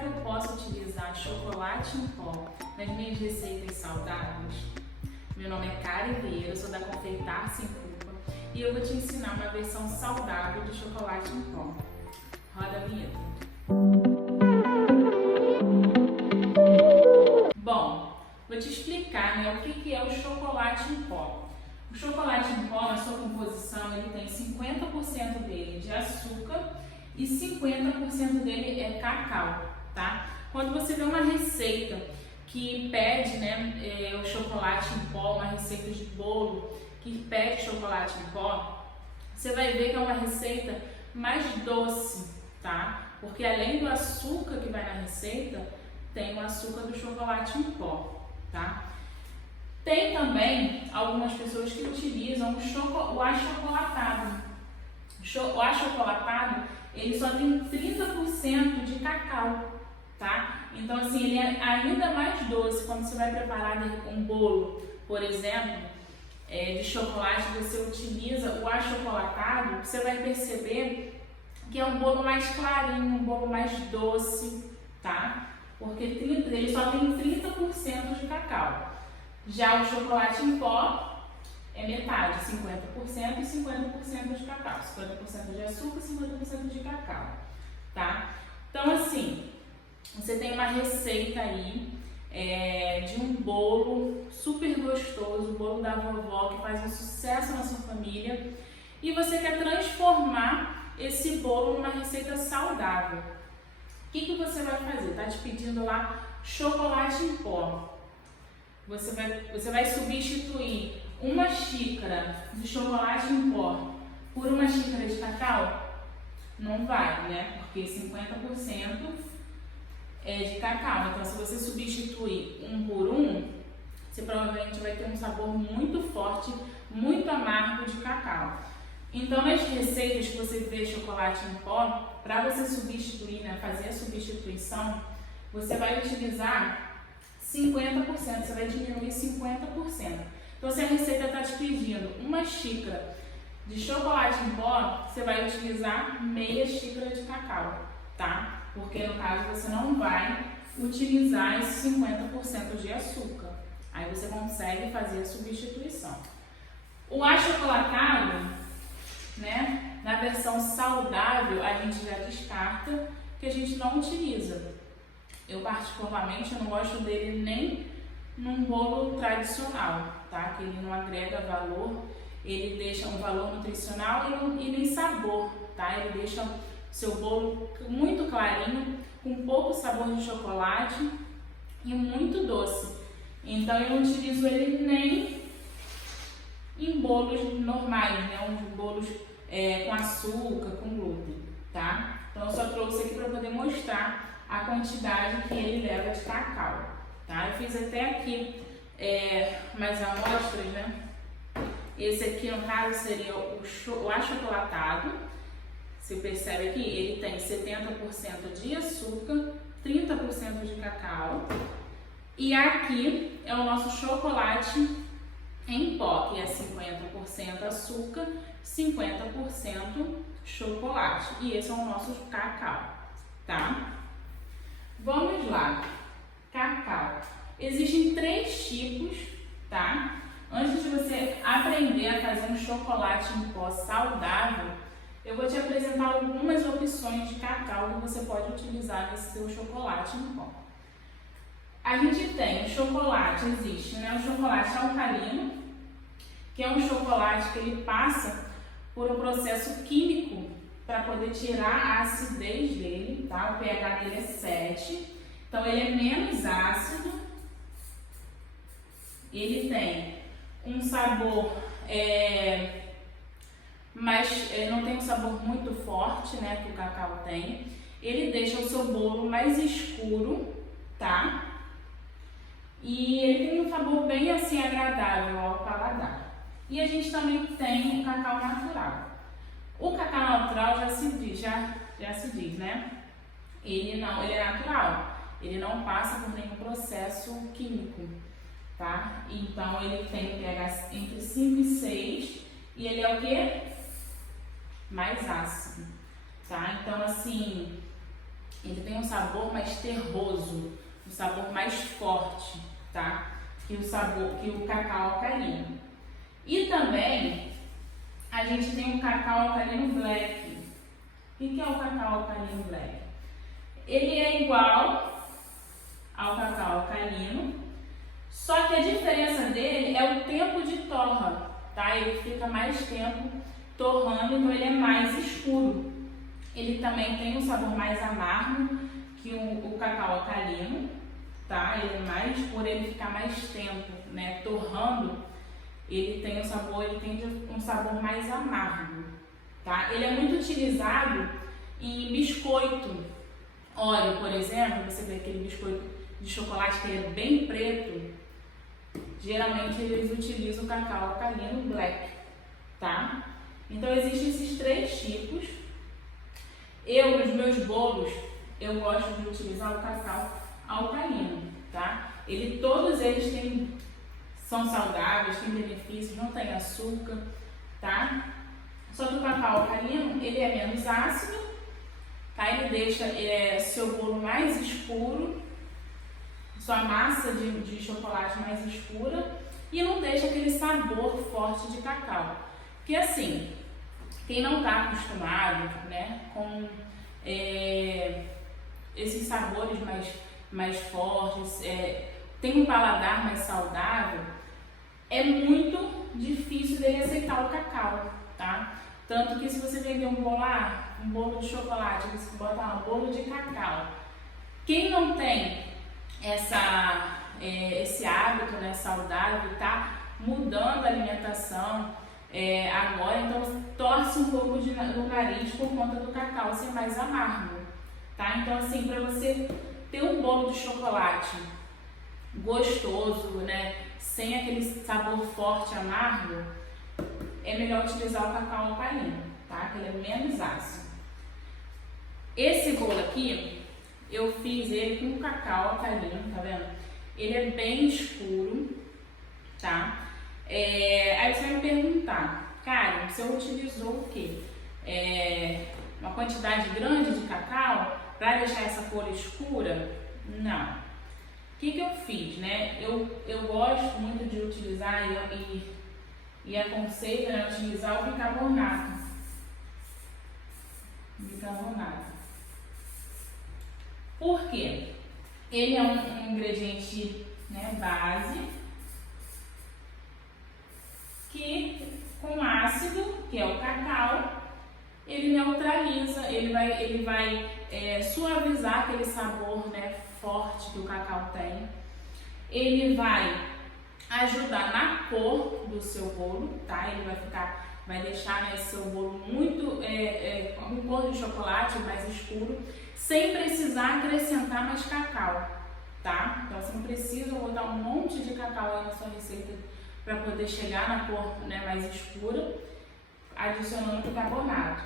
que eu posso utilizar chocolate em pó nas minhas receitas saudáveis? Meu nome é Karen Vieira, sou da Confeitar Sem Culpa e eu vou te ensinar uma versão saudável de chocolate em pó. Roda a vinheta. Bom, vou te explicar, o que é o chocolate em pó. O chocolate em pó, na sua composição, ele tem 50% dele de açúcar e 50% dele é cacau, tá? Quando você vê uma receita que pede, o chocolate em pó, uma receita de bolo que pede chocolate em pó, você vai ver que é uma receita mais doce, tá? Porque além do açúcar que vai na receita, tem o açúcar do chocolate em pó, tá? Tem também algumas pessoas que utilizam o achocolatado. O achocolatado, ele só tem 30% de cacau, tá? Então, assim, ele é ainda mais doce. Quando você vai preparar um bolo, por exemplo, de chocolate, você utiliza o achocolatado, você vai perceber que é um bolo mais clarinho, um bolo mais doce, tá? Porque ele só tem 30% de cacau. Já o chocolate em pó é metade, 50% e 50% de cacau. 50% de açúcar e 50% de cacau, tá? Então, assim, você tem uma receita aí de um bolo super gostoso, o bolo da vovó, que faz um sucesso na sua família, e você quer transformar esse bolo numa receita saudável. O que você vai fazer? Tá te pedindo lá chocolate em pó. Você vai substituir uma xícara de chocolate em pó por uma xícara de cacau? Não vai, né? Porque 50% é de cacau. Então, se você substituir um por um, você provavelmente vai ter um sabor muito forte, muito amargo de cacau. Então, nas receitas que você vê chocolate em pó, para você substituir, fazer a substituição, você vai utilizar 50%, você vai diminuir 50%. Então, se a receita está te pedindo uma xícara de chocolate em pó, você vai utilizar meia xícara de cacau, tá? Porque no caso você não vai utilizar esses 50% de açúcar. Aí você consegue fazer a substituição. O achocolatado, na versão saudável, a gente já descarta, que a gente não utiliza. Eu particularmente não gosto dele nem num bolo tradicional, tá? Que ele não agrega valor, ele deixa um valor nutricional e nem sabor, tá? Ele deixa o seu bolo muito clarinho, com pouco sabor de chocolate e muito doce. Então eu não utilizo ele nem em bolos normais, uns bolos com açúcar, com glúten, tá? Então eu só trouxe aqui para poder mostrar a quantidade que ele leva de cacau, tá? Eu fiz até aqui mais amostras, Esse aqui, no caso, seria o achocolatado. Você percebe aqui, ele tem 70% de açúcar, 30% de cacau. E aqui é o nosso chocolate em pó, que é 50% açúcar, 50% chocolate. E esse é o nosso cacau, tá? Vamos lá, cacau. Existem 3 tipos, tá? Antes de você aprender a fazer um chocolate em pó saudável, eu vou te apresentar algumas opções de cacau que você pode utilizar nesse seu chocolate em pó. A gente tem o chocolate, existe, o chocolate alcalino, que é um chocolate que ele passa por um processo químico para poder tirar a acidez dele, tá? O pH dele é 7, então ele é menos ácido, ele tem um sabor, mas não tem um sabor muito forte, que o cacau tem. Ele deixa o seu bolo mais escuro, tá? E ele tem um sabor bem assim agradável ao paladar. E a gente também tem o cacau natural. O cacau natural já se diz, Ele é natural, ele não passa por nenhum processo químico, tá? Então ele tem pH entre 5 e 6 e ele é o quê? Mais ácido, tá? Então assim, ele tem um sabor mais terroso, um sabor mais forte, tá? Que o cacau alcalino. E também a gente tem o cacau alcalino black. O que é o cacau alcalino black? Ele é igual ao cacau alcalino, só que a diferença dele é o tempo de torra, tá? Ele fica mais tempo torrando, então ele é mais escuro. Ele também tem um sabor mais amargo que o cacau alcalino, tá? Ele é mais, por ele ficar mais tempo, né, torrando, ele tem um sabor mais amargo, tá? Ele é muito utilizado em biscoito Oreo, por exemplo. Você vê aquele biscoito de chocolate que ele é bem preto, geralmente eles utilizam o cacau alcalino black, tá? Então existem esses 3 tipos. Eu, nos meus bolos, eu gosto de utilizar o cacau alcalino, tá? Todos eles são saudáveis, têm benefícios, não tem açúcar, tá? Só que o cacau alcalino, ele é menos ácido, tá? Ele deixa seu bolo mais escuro, sua massa de chocolate mais escura, e não deixa aquele sabor forte de cacau. Porque assim, quem não está acostumado, né, com esses sabores mais fortes, tem um paladar mais saudável, é muito difícil dele aceitar o cacau, tá? Tanto que se você vender um bolo de chocolate, você bota lá um bolo de cacau, quem não tem esse hábito, né, saudável, tá mudando a alimentação agora, então torce um pouco do nariz por conta do cacau ser mais amargo, tá? Então assim, para você ter um bolo de chocolate gostoso, né, sem aquele sabor forte amargo, é melhor utilizar o cacau alcalino, tá? Que ele é menos ácido. Esse bolo aqui, eu fiz ele com cacau alcalino, tá vendo? Ele é bem escuro, tá? Aí você vai me perguntar, Karen, você utilizou o quê? Uma quantidade grande de cacau para deixar essa cor escura? Não. O que eu fiz, né? Eu gosto muito de utilizar e aconselho, né, utilizar o bicarbonato. Por quê? Ele é um ingrediente, né, base, que com ácido, que é o cacau, ele neutraliza, ele vai suavizar aquele sabor, né, forte que o cacau tem. Ele vai ajudar na cor do seu bolo, tá? Ele vai deixar, né, seu bolo muito com cor de chocolate, mais escuro, sem precisar acrescentar mais cacau, tá? Então você não precisa botar um monte de cacau aí na sua receita para poder chegar na cor, né, mais escura, adicionando bicarbonato,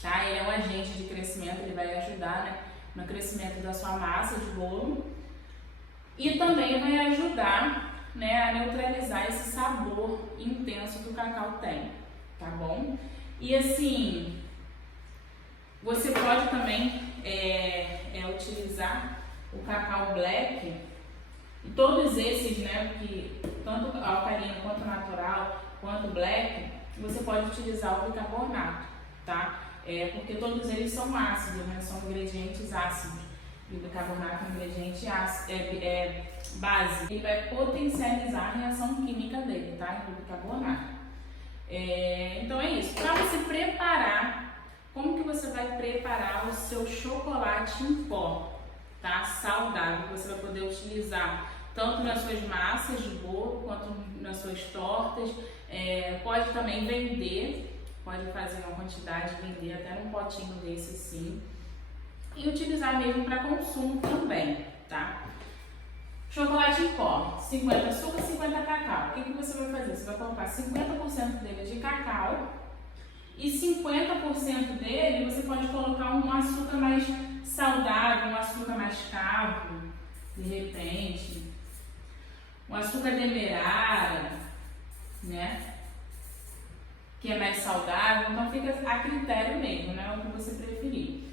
tá? Ele é um agente de crescimento, ele vai ajudar, né, no crescimento da sua massa de bolo e também vai ajudar, né, a neutralizar esse sabor intenso que o cacau tem, tá bom? E assim, você pode também utilizar o cacau black, e todos esses, né, que tanto alcalino quanto natural, quanto black, você pode utilizar o bicarbonato, tá? Porque todos eles são ácidos, né, são ingredientes ácidos. E o bicarbonato é um ingrediente base. Ele vai potencializar a reação química dele, tá? Do bicarbonato. Então é isso. Para você preparar, como que você vai preparar o seu chocolate em pó, tá? Saudável, que você vai poder utilizar tanto nas suas massas de bolo quanto nas suas tortas. Pode também vender, pode fazer uma quantidade, vender até num potinho desse assim. E utilizar mesmo para consumo também, tá? Chocolate em pó, 50 açúcar, 50 cacau. O que você vai fazer? Você vai colocar 50% dele de cacau e 50% dele você pode colocar um açúcar mais saudável, um açúcar mais cavo, de repente, um açúcar demerara, né? Que é mais saudável, então fica a critério mesmo, né? O que você preferir.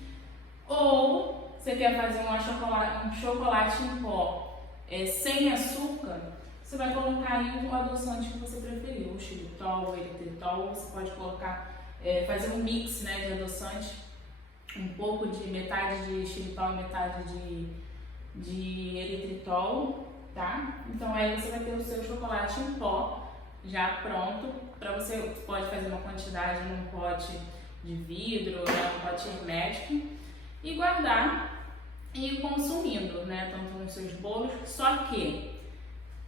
Ou você quer fazer um chocolate em pó sem açúcar, você vai colocar aí o adoçante que você preferir, o xilitol, o eritritol. Você pode colocar, fazer um mix, né, de adoçante, um pouco de metade de xilitol e metade de eritritol, tá? Então aí você vai ter o seu chocolate em pó já pronto. Para você pode fazer uma quantidade num pote de vidro, né, um pote hermético, e guardar e ir consumindo, né, tanto nos seus bolos. Só que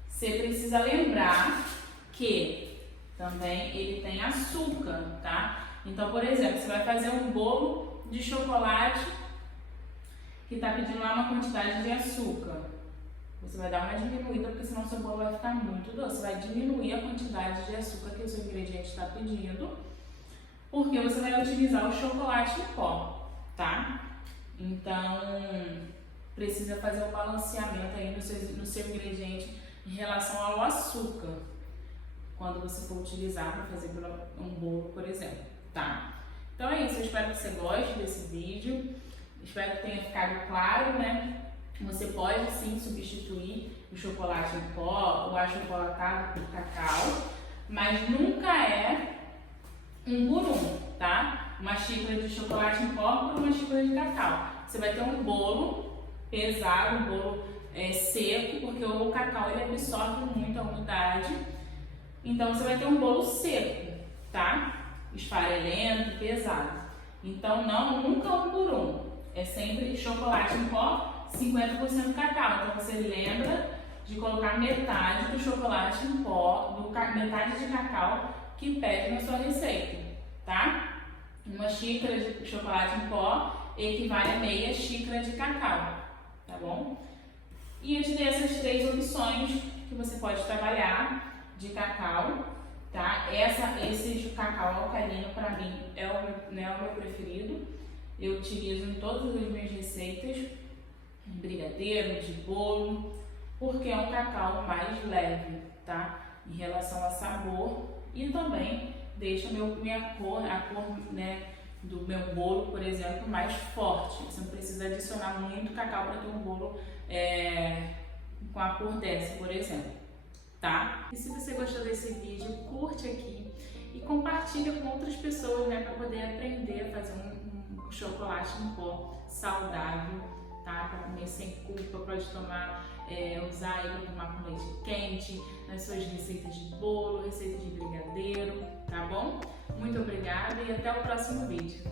você precisa lembrar que também ele tem açúcar, tá? Então, por exemplo, você vai fazer um bolo de chocolate que está pedindo lá uma quantidade de açúcar. Você vai dar uma diminuída, porque senão seu bolo vai ficar muito doce. Você vai diminuir a quantidade de açúcar que o seu ingrediente está pedindo, porque você vai utilizar o chocolate em pó, tá? Então, precisa fazer um balanceamento aí no seu ingrediente em relação ao açúcar, quando você for utilizar para fazer um bolo, por exemplo, tá? Então é isso, eu espero que você goste desse vídeo, espero que tenha ficado claro, né? Você pode sim substituir o chocolate em pó ou achocolatado por cacau, mas nunca é um por um, tá? Uma xícara de chocolate em pó por uma xícara de cacau. Você vai ter um bolo pesado, um bolo seco, porque o cacau ele absorve muito a umidade. Então você vai ter um bolo seco, tá? Esfarelento, pesado. Então nunca um por um. É sempre chocolate em pó, 50% cacau. Então você lembra de colocar metade do chocolate em pó, metade de cacau que pede na sua receita, tá? Uma xícara de chocolate em pó equivale a meia xícara de cacau, tá bom? E eu te dei essas 3 opções que você pode trabalhar de cacau, tá? Esse cacau alcalino para mim é o meu preferido. Eu utilizo em todas as minhas receitas, de brigadeiro, de bolo, porque é um cacau mais leve, tá? Em relação a sabor, e também deixa a cor, né, do meu bolo, por exemplo, mais forte. Você não precisa adicionar muito cacau para ter um bolo com a cor dessa, por exemplo, tá? E se você gostou desse vídeo, curte aqui e compartilha com outras pessoas, né, para poder aprender a fazer um chocolate em pó saudável, tá? Para comer sem culpa, pode tomar, usar ele para tomar com leite quente, nas suas receitas de bolo, receita de brigadeiro, tá bom? Muito obrigada e até o próximo vídeo.